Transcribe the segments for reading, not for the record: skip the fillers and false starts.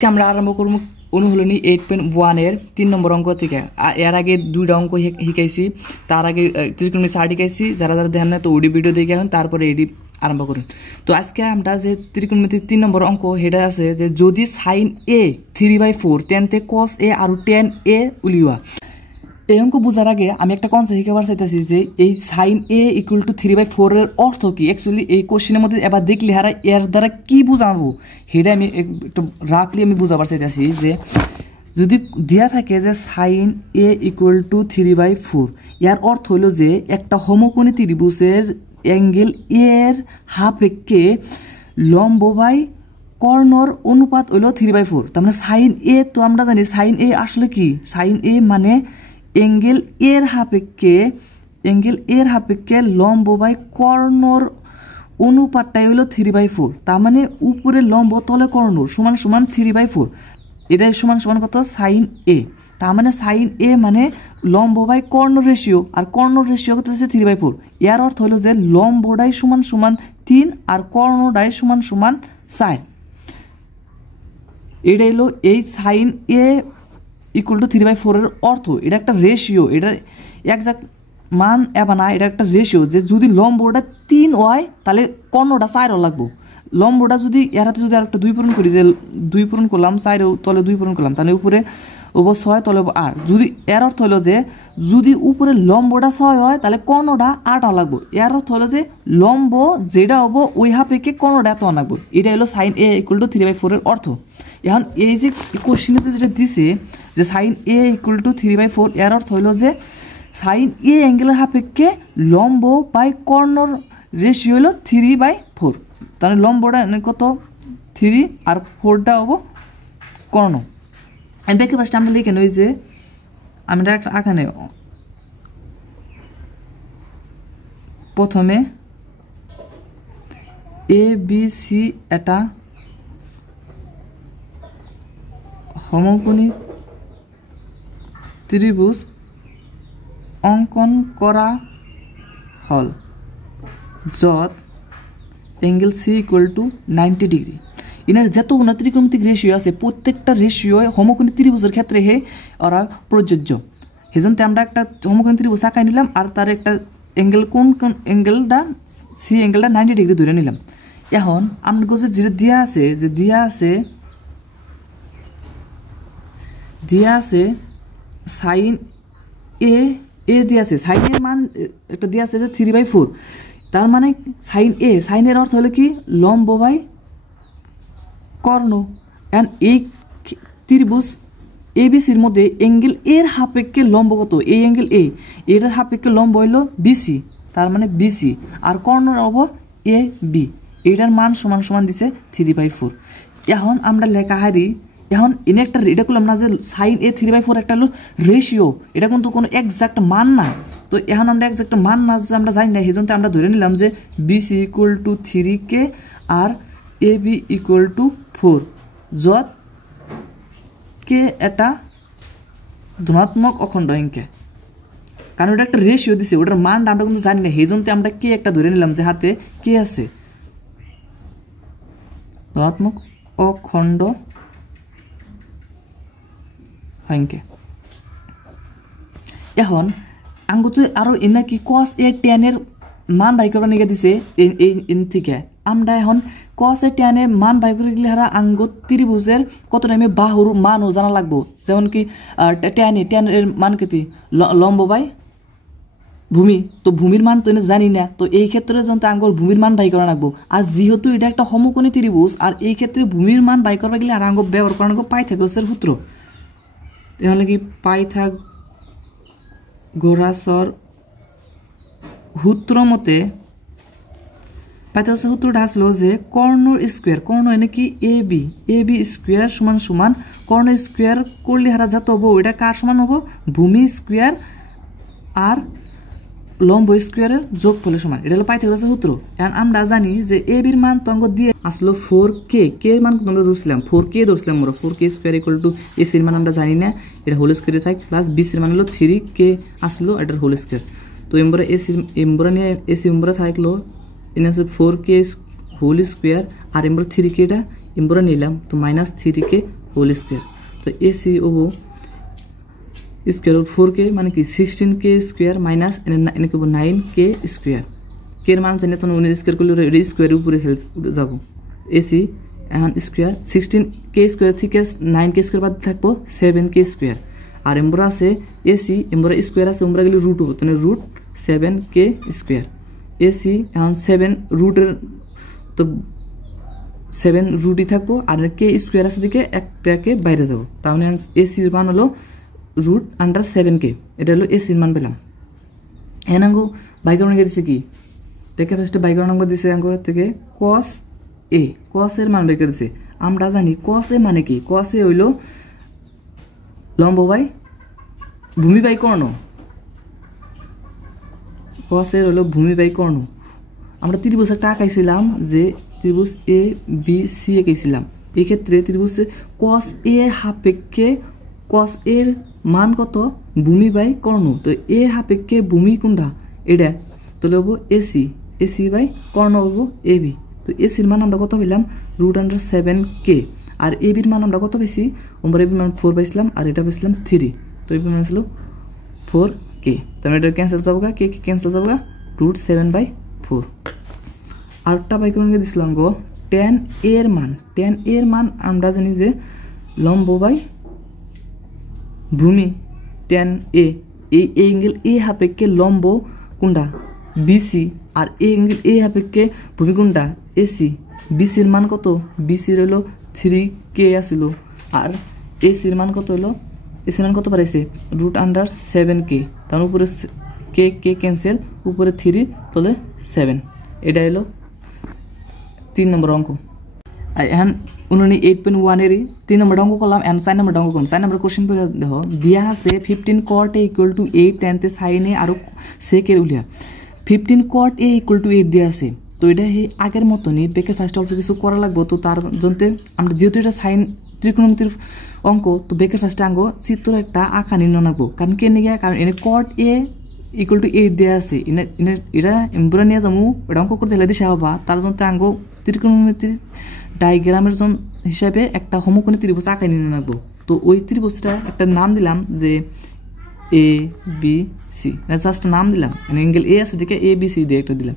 আমরা আরম্ভ করব অনুশীলনী 8.1 এর 3 নম্বর অঙ্ক থেকে। এর আগে দুইটা অঙ্ক শিখাইছি, তার আগে ত্রিকোণমিতি চার্ট শিখাইছি। যারা যারা দেখেন না তো ওডি ভিডিও দেখে এখন তারপরে এডি আরম্ভ করুন। তো আজকে আমরা যে ত্রিকোণমিতির 3 নম্বর অঙ্ক সেটা আছে যে যদি sin a 3/4 তেনতে cos a R tan a উলিওয়া। এই অঙ্ক বোঝার আগে আমি একটা কনসেপ্ট শিখাবার চাইতেছি যে এই sin a = 3/4 এর অর্থ কি। অ্যাকচুয়ালি এই কোশ্চেনের মধ্যে এবার দেখলে হারা এর দ্বারা কি বুঝাবো সেটা আমি একটু রাফলি আমি বুঝাবার চাইতেছি যে যদি দেয়া থাকে যে sin a = 3/4 এর অর্থ হলো যে একটা সমকোণী ত্রিভুজের অ্যাঙ্গেল এর সাপেক্ষে লম্ব বাই কর্ণর অনুপাত হলো 3/4। তার মানে sin a তো আমরা জানি sin a আসলে কি, sin a মানে অ্যাঙ্গেল এর সাপেক্ষে লম্ব বাই কর্ণর অনুপাতটাই হলো 3/4। তার মানে উপরে লম্ব তলে কর্ণর সমান সমান 3/4, এটাই সমান সমান কত sin a। তার মানে sin a মানে লম্ব বাই কর্ণর রেশিও, আর কর্ণর রেশিও কত হচ্ছে 3/4। এর অর্থ হলো যে লম্বটাই সমান সমান 3 আর কর্ণটাই সমান সমান 4। এটা হলো এই sin a = 3/4 এর অর্থ। এটা একটা রেশিও, এটা একজাক্ট মান এবার না, এটা একটা রেশিও যে যদি লম্বটা 3 হয় তাহলে কর্ণটা 4 লাগবো। লম্বটা যদি এর হাতে যদি আরেকটা 2 পূরণ করি, যে 2 পূরণ করলাম 4 তলে 2 পূরণ করলাম, তাহলে উপরে হবো 6 তলে হবো 8। যদি এর অর্থ হলো যে যদি উপরে লম্বটা 6 হয় তাহলে কর্ণটা 8 লাগবো। এর অর্থ হলো যে লম্ব যেটা হবো ওই সাপেক্ষে কর্ণটা এত লাগবো। এটা হলো sin a = 3/4 এর অর্থ। এখন এই যে কোশ্চেনে যেটা দিছে যে sin a = 3/4 এর অর্থ হলো যে sin a অ্যাঙ্গেলের সাপেক্ষে লম্ব বাই কর্ণর রেশিও হলো 3/4। তাহলে লম্বটা কত 3 আর 4টা হবো কর্ণ। ব্যাকে পাশটা আমরা লিখে নই যে আমরা একটা আঁকানে প্রথমে এ বি সি এটা সমকোণী ত্রিভুজ অঙ্কন করা হল যত অ্যাঙ্গেল সি = 90 ডিগ্রি। এনার যতগুলো ত্রিকোণমিতিক রেশিও আছে প্রত্যেকটা রেশিও সমকোণী ত্রিভুজের ক্ষেত্রে ওরা প্রযোজ্য। সেজন্য আমরা একটা সমকোণী ত্রিভুজ আঁকাই নিলাম আর তার একটা অ্যাঙ্গেল কোন অ্যাঙ্গেলটা সি অ্যাঙ্গেলটা 90 ডিগ্রি ধরে নিলাম। এখন আমরা কাছে যেটা দেওয়া আছে sin a দিয়ে আছে, sin এর মান একটা দেওয়া আছে যে 3/4। তার মানে sin এর অর্থ হলো কি লম্ব বাই কর্ণ। এন্ড এই ত্রিভুজ এবিসির মধ্যে অ্যাঙ্গেল এর সাপেক্ষে লম্ব কত, এই অ্যাঙ্গেল এ এটার সাপেক্ষে লম্ব হইলো বিসি, তার মানে বিসি আর কর্ণর হবো এ বি। এটার মান সমান সমান দিছে 3/4। এখন আমরা লেখা হারি এখন এনে একটা এটা করলাম না যে sin a 3/4 একটা হলো রেশিও, এটা কিন্তু কোনো এক্সাক্ট মান না। তো এখন আমরা এক্সাক্ট মান না আমরা জানি না, সেজন্য আমরা ধরে নিলাম যে BC = 3k R A B = 4, যত কে এটা ধনাত্মক অখণ্ড অঙ্কে। কারণ ওটা একটা রেশিও দিছে, ওটার মান আমরা কিন্তু জানি না, সেজন্য আমরা কে একটা ধরে নিলাম যে হাতে কে আছে ধনাত্মক অখণ্ড অঙ্কে। এখন আঙ্গুতে আরো এনে কি cos a tan এর মান বাই করবার নিয়ে দিছে এই থেকে। আমরা এখন cos a tan এর মান বাই করে গেলে হারা আঙ্গুত ত্রিভুজের কত টাইমে বাহুর মানও জানা লাগবো। যেমন কি tan এর মান কেতি লম্ব বাই ভূমি, তো ভূমির মান তো এনে জানি না। তো এই ক্ষেত্রে যখন আঙ্গুর ভূমির মান বাই করা লাগবো, আর যেহেতু এটা একটা সমকোণী ত্রিভুজ আর এই ক্ষেত্রে ভূমির মান বাই করবা গেলে আর আঙ্গুর ব্যবহার করা লাগবো পাইথাগোরাসের সূত্র। তাহলে কি পাইথাগোরাসের সূত্র মতে পাইথাগোরাসের সূত্রটা আসলো যে কর্ণ স্কোয়ার, কর্ণ এনে কি এ বি স্কোয়ার সমান সমান কর্ণ স্কোয়ার করলে হারা যত হবো এটা কার সমান হবো ভূমি স্কোয়ার আর লম্ব স্কোয়ারের যোগফলের সমান। এটা হলো পাইথাগোরাসের সূত্র। এখন আমরা জানি যে এ বির মান তঙ্গ দিয়ে আসলো 4k, কে এর মান আমরা ধরছিলাম 4k ধরছিলাম আমরা, 4k² = এস এর মান আমরা জানি না, এটা হোল স্কোয়ারে থাক প্লাস বিসি এর মান হলো 3k আসলো, এটার হোল স্কোয়ার। তো এমবরা নিয়ে এস এমবরা থাকলো এনে আছে 4k হোল স্কোয়ার আর এমবরা 3k টা এমবরা নিলাম, তো -3k হোল স্কোয়ার। তো এসি হবো স্কোয়ার রুট 4k মানে কি 16k স্কোয়ার মাইনাস এনে করবো 9k স্কোয়ার। কে এর মান জানি তখন 19 স্কোয়ার করলে এটা স্কোয়ারের উপরে উঠে যাবো। এসি এখন স্কোয়ার 16k স্কোয়ার থেকে 9k স্কোয়ার বাদ থাকবো 7k স্কোয়ার। আর এম্বরা আছে এসি এম্বরা স্কোয়ার আছে এম্বরা গেলে রুট হবো তাহলে রুট 7k স্কোয়ার। এসি এখন 7 রুটের তো 7 রুটই থাকবো আর কে স্কোয়ার আছে দিকে একটাকে বাইরে যাবো তাহলে এসির মান হলো রুট আন্ডার 7k। এটা হলো এসির মান পেলাম। এনাঙ্গো বাইকরণ দিছে কি দেখে ফার্স্টে বাইকরণ দিছে আঙ্গো থেকে কস এ, কস এর মান বের করেছে। আমরা জানি কস এ মানে কি, কস এ হইল লম্ব বাই ভূমি বাই কর্ণ। কস এর হলো ভূমি বাই কর্ণ। আমরা ত্রিভুজ একটা আঁকাইছিলাম যে ত্রিভুজ এ বি সি এঁকেছিলাম। এই ক্ষেত্রে ত্রিভুজ কস এ সাপেক্ষে কস এর মান কত ভূমি বাই কর্ণ। তো এ সাপেক্ষে ভূমি কোনটা এটা তাহলে হবো এসি, এসি বাই কর্ণ হবো এ বি। তো এসির মান আমরা কত পেলাম রুট আন্ডার 7k আর এ বির মান আমরা কত পেয়েছি আমরা এবির মান 4 পাইছিলাম আর এটা পেয়েছিলাম 3। তো এবির মান ছিল 4k। তাহলে এটা ক্যান্সেল যাবো কে ক্যান্সেল যাবো রুট 7/4। আরেকটা বাইকরণকে দিছিলাম গো tan এর মান। tan এর মান আমরা জানি যে লম্ব বাই ভূমি। tan এ এই অ্যাঙ্গেল এ সাপেক্ষে লম্ব কোনটা বিসি আর এই অ্যাঙ্গেল এ সাপেক্ষে ভূমি কোনটা এসি। বিসির মান কত বিসির হলো 3k আসিল আর এসির মান কত হলো এসির মান কত পাইছে রুট আন্ডার 7k। তার উপরে কে কে ক্যান্সেল উপরে 3 তাহলে 7। এটা হলো 3 নম্বর অঙ্ক। এখন 8.1 এর 3 নম্বর অঙ্ক করলাম। এখন 4 নম্বর অঙ্ক করলাম। 4 নম্বর কোশ্চেন পড়ে দেখো দিয়া আছে 15 cot a equal to 8 tan তে sin a আর sec এর উলিয়া 15 cot a equal to 8 দিয়া আছে। তো এটা আগের মতনই বেকের ফার্স্ট অল্প কিছু করা লাগবে। তো তার জন্য আমরা যেহেতু এটা সাইন ত্রিকোণমিতির অঙ্ক তো বেকের ফার্স্টে আঙ্গ চিত্র একটা আঁকা নির্ণয় রাখবো। কারণ কে নিয়ে কারণ এনে cot a equal to 8 দেওয়া আছে এটা এমব্রা নিয়ে যাবো এটা অঙ্ক করতে হেলে দিশা হবা। তার জন্য আঙ্গ ত্রিকোণমিতির ডায়াগ্রামের জন হিসাবে একটা সমকোণী ত্রিভুজ আঁকাই নিয়ে রাখবো। তো ওই ত্রিভুজটা একটা নাম দিলাম যে এ বি সি, জাস্ট নাম দিলাম অ্যাঙ্গেল এ আছে দেখে এ বি সি দিয়ে একটা দিলাম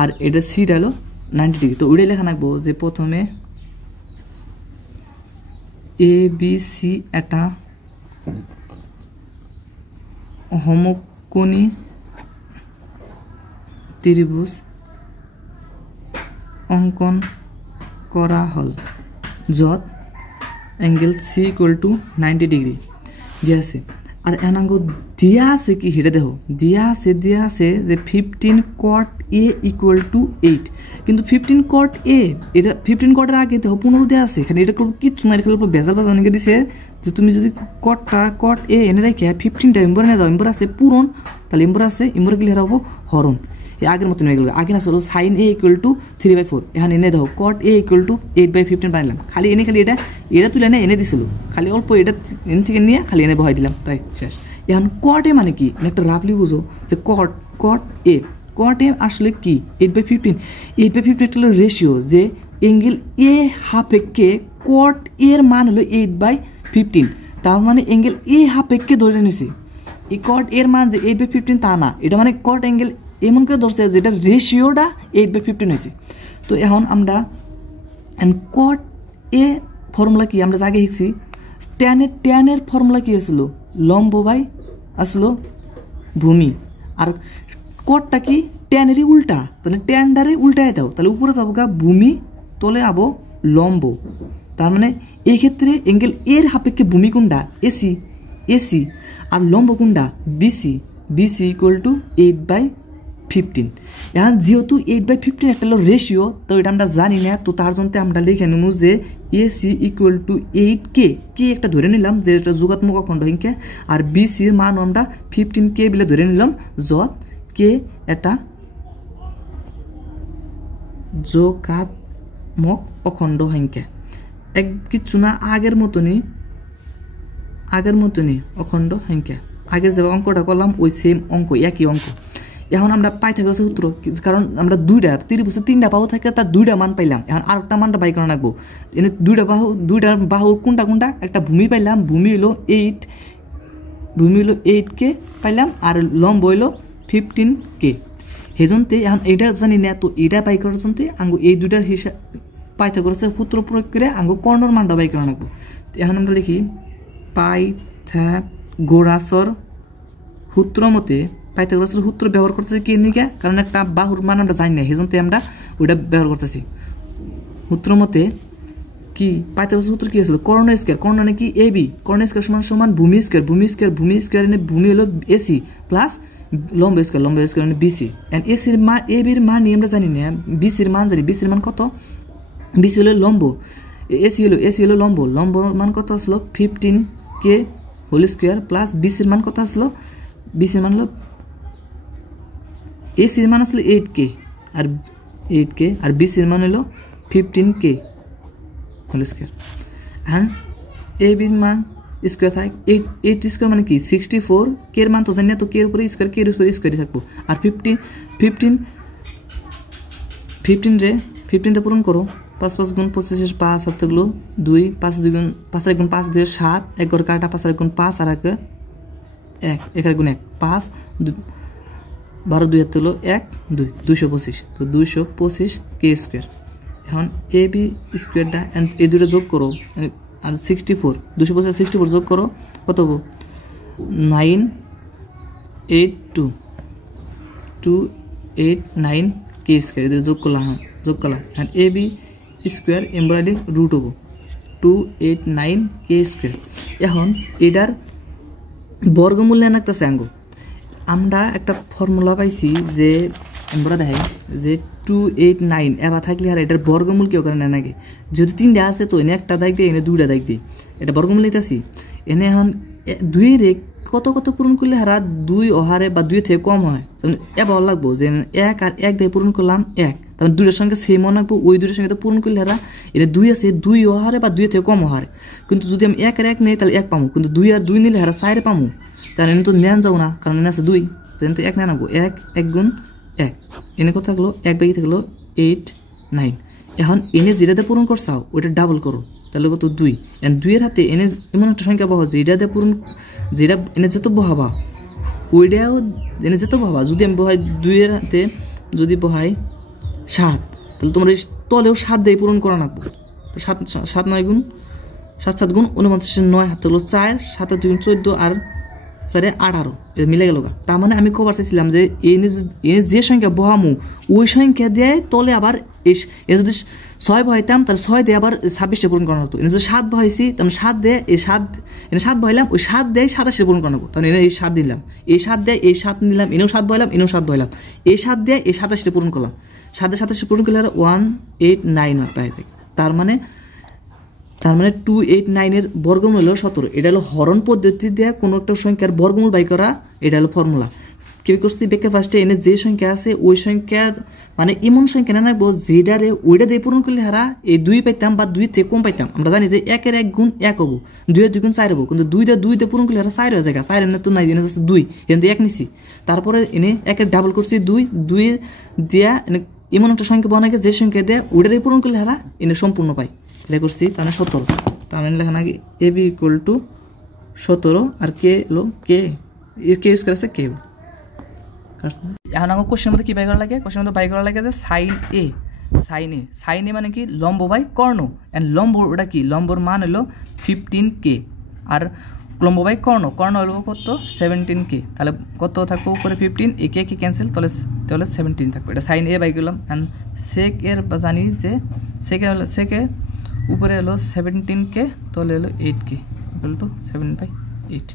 আর এটা সিটা হলো 90 ডিগ্রি। তো ওইটাই লেখা রাখবো যে প্রথমে এ বি সি একটা সমকোণী ত্রিভুজ অঙ্কন করা হল যত angle C equal to 90 degree দিয়া আছে। আর এনাঙ্গ দিয়া আছে কি হেঁটে দেখো দিয়া আছে যে 15 cot a ইকুয়াল টু 8। কিন্তু 15 cot a এটা 15 cot এর আগে দেখো 15 দেওয়া আছে। এখানে এটা কিচ্ছু না, এখানে বেজাল অনেকে দিছে যে তুমি যদি cot a এনে রেখে 15টা এম্বর নিয়ে যাও এম্বর আছে পূরণ তাহলে এম্বর আছে এম্বর গেলে হবো হরণ। আগের মতন হয়ে গেল। আগে না হলো সাইন এ ইকুয়াল টু 3/4। এখানে এনে দেখো cot a ইকুয়াল টু 8/15 বানাইলাম। খালি এটা তুলে এনে দিছিল খালি অল্প এটা এন থেকে নিয়ে খালি এনে বহাই দিলাম তাই শেষ। এখন cot a মানে কি একটা রাফলি বুঝো যে cot a আসলে কি 8/15। 8/15 একটা হলো রেশিও যে অ্যাঙ্গেল এ সাপেক্ষে cot এর মান হলো 8/15। তার মানে অ্যাঙ্গেল এ সাপেক্ষে ধরে নিছে। এই cot এর মান যে 8/15 তা না, এটা মানে cot অ্যাঙ্গেল এমন করে ধরছে যেটা রেশিওটা 8/15 হয়েছে। তো এখন আমরা cot এ ফর্মুলা কি আমরা আগে শিখছি tan এর ফর্মুলা কি আসলো লম্ব বাই আসলো ভূমি আর cotটা কি tan এরই উল্টা তাহলে tanটারে উল্টায় দাও তাহলে উপরে যাবো গা ভূমি তলে আবো লম্ব। তার মানে এই ক্ষেত্রে অ্যাঙ্গেল এর সাপেক্ষে ভূমি কোনটা এসি আর লম্ব কোনটা বিসি ইকুয়াল টু 8/15। এখন যেহেতু 8/15 একটা হলো রেশিও তো এটা আমরা জানি না। তো তার জন্য আমরা লিখে নেব যে এসি ইকুয়াল টু 8k একটা ধরে নিলাম যে এটা যোগাত্মক অখণ্ড সংখ্যা আর বিসির মান আমরা 15k বলে ধরে নিলাম যত কে এটা যোগাত্মক অখণ্ড সংখ্যা। এক কিচ্ছু না আগের মতনই অখণ্ড সংখ্যা। আগের যে অঙ্কটা করলাম ওই সেম অঙ্ক একই অঙ্ক। এখন আমরা পাইথাগোরাসের সূত্র, কারণ আমরা দুইটা ত্রিভুজে 3টা বাহু থাকে, তার 2টা মান পাইলাম। এখন আরেকটা মানটা বাই করা রাখবো। এনে 2টা বাহুর কোনটা একটা ভূমি পাইলাম, ভূমি হলো 8K পাইলাম, আর লম্ব হইলো 15K। হেজন্তে এখন এটা জানি না, তো এটা বাই করার জন্য আঙ্গু এই দুইটার হিসাব পাইথাগোরাসের সূত্র প্রয়োগ করে আঙ্গু কর্ণর মানটা বাই করা রাখবো। এখন আমরা লিখি পাইথাগোরাসের সূত্র মতে, পাইথাগোরাসের সূত্র ব্যবহার করতেছি কি নিকে, কারণ একটা বাহুর মান আমরা জানি না, সেজন্য আমরা ওইটা ব্যবহার করতেছি। সূত্র মতে কি পাইথাগোরাসের সূত্র কি ছিল, কর্ণ স্কয়ার, কর্ণ মানে কি এবি, কর্ণ স্কয়ার সমান সমান ভূমি স্কয়ার, ভূমি স্কয়ার এনে ভূমি হলো এসি প্লাস লম্ব স্কয়ার মানে বিসি। এন্ড এসির মান এবির মান আমরা জানি না, বিসির মান জানি, বিসির মান কত, বিসি হলো লম্ব, এসি হলো লম্ব, লম্বর মান কত আসলো 15K হোল স্কয়ার প্লাস বিসির মান কত আসলো, বিসির মান হলো এসির মান আসলে 8K আর বিসির মান হলো 15K হোল স্কয়ার। আর এবির মান স্কয়ার থাকে 8 স্কয়ার মানে কি 64, কে এর মান তো জানি না, তো কে এর উপরে স্কয়ার, কে এর উপরে স্কয়ারই থাকবো। আর 15 রে 15 তে পূরণ করো, 5 5 গুণ 25 5 7 গুলো 2, 5 2 গুণ 5 আর 1 গুণ 5 2 7, 1 ঘর কাটা 5 আর 1 গুণ 5 আর 1 1 আর গুণ 1 5 12 2 হাতে হলো 1 2 225, তো 225K স্কয়ার। এখন এ বি স্কয়ারটা এই দুটো যোগ করো, আর 64 225 64 যোগ করো, কত হবো 289K স্কয়ার, এদের যোগ করলাম এখন A B square embroidery root হবো 289K স্কয়ার। এখন এটার বর্গমূল লাগতেছে আঙ্গো, আমরা একটা ফর্মুলা পাইছি যে আমরা দেখাই যে 289 এবার থাকলে আর এটার বর্গমূল কেউ করে না নাকি, যদি 3টা আছে তো এনে একটা দাগ দিয়ে এনে 2টা দাগ দিই, এটা বর্গমূল নিতেছি। এনে এখন 2 এর কত পূরণ করলে হারা 2 অহারে বা 2 থেকে কম হয়, এবার লাগবো যে 1 আর 1 দিয়ে পূরণ করলাম 1, তাহলে 2টার সঙ্গে সেম লাগবো, ওই 2টার সঙ্গে তো পূরণ করলে হারা এটা 2 আছে 2 অহারে বা 2 থেকে কম অহারে। কিন্তু যদি আমি 1 আর 1 নেই তাহলে 1 পামু, কিন্তু 2 আর 2 নিলে হারা 4 পামু, তাহলে এনে তো নেন যাবো না, কারণ এনে আছে 2, তো 1 নেন আনবো, 1 গুণ 1 এনে কত থাকলো 1 বাকি থাকলো 8 9। এখন এনে যেটাতে পূরণ করছাও ওইটা ডাবল করো, তাহলে কত 2, এন্ড 2 এর হাতে এনে এমন একটা সংখ্যা বহাও যেটাতে পূরণ, যেটা এনে যেত বহাবা ওইটাও এনে যেত বহাবা। যদি আমি বহাই 2 এর হাতে যদি বহাই 7, তাহলে তোমরা তলেও 7 দিয়ে পূরণ করা লাগবো, তো 7 9 গুণ 7 7 গুণ 49 9 হাতে হলো 4, 7 2 গুণ 14 আর 4 18 মিলে গেল। তার মানে আমি কবার চাইছিলাম যে এনে যে সংখ্যা বহামু ওই সংখ্যা দিয়ে তলে আবার এ যদি 6 বহাইতাম তাহলে 6 দিয়ে আবার 26টা পূরণ করা হতো। এনে যদি 7 বহাইছি তাহলে 7 দিয়ে এই 7 এনে 7 বহাইলাম, ওই 7 দিয়ে 27টা পূরণ করা হতো, তাহলে এনে এই 7 দিলাম, এই 7 দিয়ে এই 7 নিলাম, এনেও 7 বহাইলাম, এনেও 7 বহাইলাম, এই 7 দিয়ে এই 27টা পূরণ করলাম, 7 দিয়ে 27টা পূরণ করলে আর 189 পাই থাকে। তার মানে 289 এর বর্গমূল হলো 17। এটা হলো হরণ পদ্ধতি দিয়ে কোনো একটা সংখ্যার বর্গমূল বাই করা, এটা হলো ফর্মুলা। কি করছি ব্যাখ্যা ফার্স্টে এনে যে সংখ্যা আছে ওই সংখ্যা মানে এমন সংখ্যা না রাখবো যেটারে ওইটা দিয়ে পূরণ করলে হারা এই 2 পাইতাম বা 2 থেকে কম পাইতাম। আমরা জানি যে 1 এর 1 গুণ 1 হবো, 2 এর 2 গুণ 4 হবো, কিন্তু 2 দিয়ে পূরণ করলে হারা 4 হয়ে যায়, 4 এনে তো নাই, এনে হচ্ছে 2, এনে 1 নিছি, তারপরে এনে 1 এর ডাবল করছি 2 দিয়া এনে এমন একটা সংখ্যা বানাকে যে সংখ্যা দিয়ে ওইটা দিয়ে পূরণ করলে হারা এনে সম্পূর্ণ পাই, এটা করছি। তাহলে 17, তার মানে লেখা নাকি এ বি ইকুয়াল টু 17 আর কে হলো কে স্কয়ার আছে কে। এখন আমার কোশ্চেনের মধ্যে কি বাই করা লাগে, কোশ্চেনের মধ্যে বাই করা লাগে যে সাইন এ মানে কি লম্ব বাই কর্ণ, এন্ড লম্ব ওটা কি লম্বর মান হলো 15K আর লম্ব বাই কর্ণ হলো কত 17K, তাহলে কত থাকবো উপরে 15, এ কে ক্যান্সেল, তাহলে 17 থাকবে। এটা সাইন এ বাই করলাম। অ্যান্ড সেক এর জানি যে সেকে উপরে হলো 17K, তাহলে হলো 8K ইকুয়াল টু 7/8।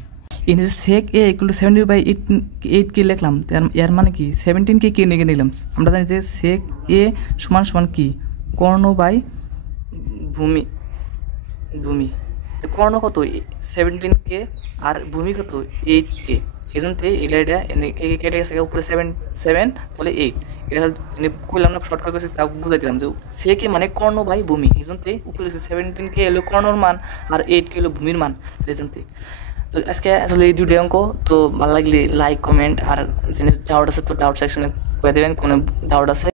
এই যে সেক এ ইকুয়াল টু 70/8K লিখলাম, এর মানে কি 17K কে নিয়ে নিলাম। আমরা জানি যে সেক এ সমান কি কর্ণ বাই ভূমি, কর্ণ কত 17K আর ভূমি কত 8K, এই জন্য এটা কেটে গেছে উপরে 7 তাহলে 8, এটা করলাম না শর্টকাট করছি, তা বুঝাই দিলাম যে সেকে মানে কর্ণ বাই ভূমি, এই জন্য উপরে 17K হলো কর্ণর মান আর 8K হলো ভূমির মান, এই জন্য তো আজকে আসলে এই দুটো অঙ্ক, তো ভালো লাগলে লাইক কমেন্ট, আর যিনি ডাউট আছে তো ডাউট সেকশনে করে দেবেন, কোনো ডাউট আছে